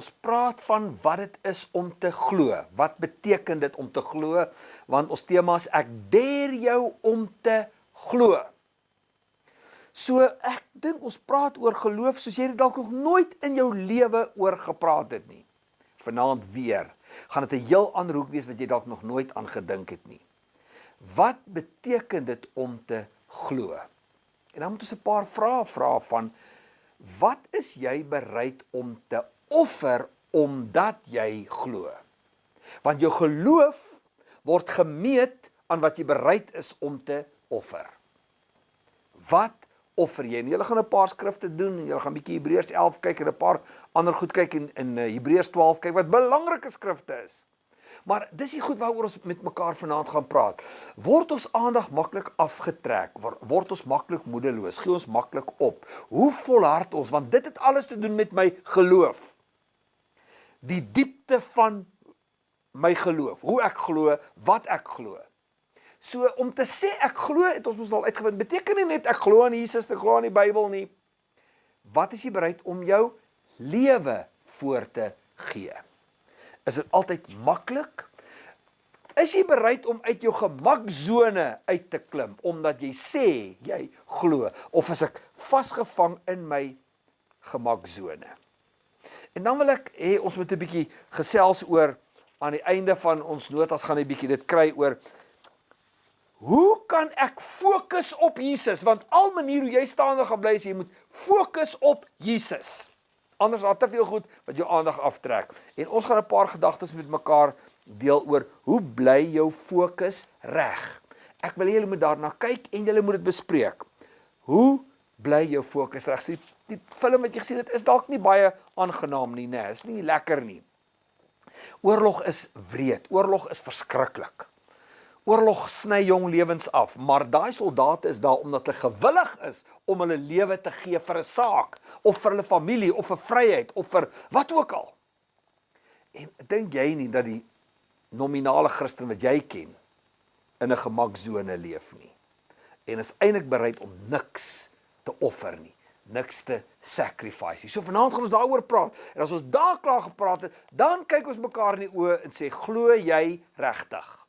ons praat van wat dit is om te glo. Wat beteken dit om te glo? Want ons tema is ek dare jou om te glo. So ek dink ons praat oor geloof soos jy dit dalk nog nooit in jou lewe oor gepraat het nie. Vanaand weer gaan dit 'n heel ander hoek wees wat jy dalk nog nooit aan gedink het nie. Wat beteken dit om te glo? En dan moet ons 'n paar vrae vra van wat is jy bereid om te offer omdat jy glo? Want jou geloof word gemeet aan wat jy bereid is om te offer. Wat offer jy? En julle gaan 'n paar skrifte doen en julle gaan 'n bietjie Hebreërs 11 kyk en 'n paar ander goed kyk in Hebreërs 12 kyk wat belangrike skrifte is. Maar dis die goed waaroor ons met mekaar vanaand gaan praat. Word ons aandag maklik afgetrek? Word ons maklik moedeloos? Gee ons maklik op? Hoe volhard ons? Want dit het alles te doen met my geloof. Die diepte van my geloof. Hoe ek glo, wat ek glo. So om te sê ek glo, het ons mos al uitgevind, beteken nie net ek glo aan Jesus, ek glo aan die Bybel nie. Wat is jy bereid om jou lewe voor te gee? Is dit altyd maklik? Is jy bereid om uit jou gemaksone uit te klim, omdat jy sê jy glo, of is ek vasgevang in my gemaksone? En dan wil ek hê ons moet 'n bietjie gesels oor, aan die einde van ons notas gaan 'n bietjie dit kry oor, hoe kan ek fokus op Jesus? Want al manier hoe jy staande gaan bly is, jy moet fokus op Jesus. Anders daar te veel goed wat jou aandag aftrek. En ons gaan 'n paar gedagtes met mekaar deel oor, hoe bly jou fokus reg? Ek wil hê julle moet daarna kyk en julle moet dit bespreek. Hoe bly jou fokus reg? So die film wat jy gesien het, is dalk nie baie aangenaam nie, nee, is nie lekker nie. Oorlog is wreed, oorlog is verskriklik. Oorlog sny jong lewens af, maar daai soldate is daar omdat hulle gewillig is om hulle lewe te gee vir 'n saak, of vir hulle familie, of vir vryheid, of vir wat ook al. En dink jy nie dat die nominale Christen wat jy ken, in 'n gemaksone leef nie, en is eintlik bereid om niks te offer nie, niks te sacrifice. So vanaand gaan ons daaroor praat, en as ons daar klaar gepraat het, dan kyk ons mekaar in die oë en sê, glo jy regtig?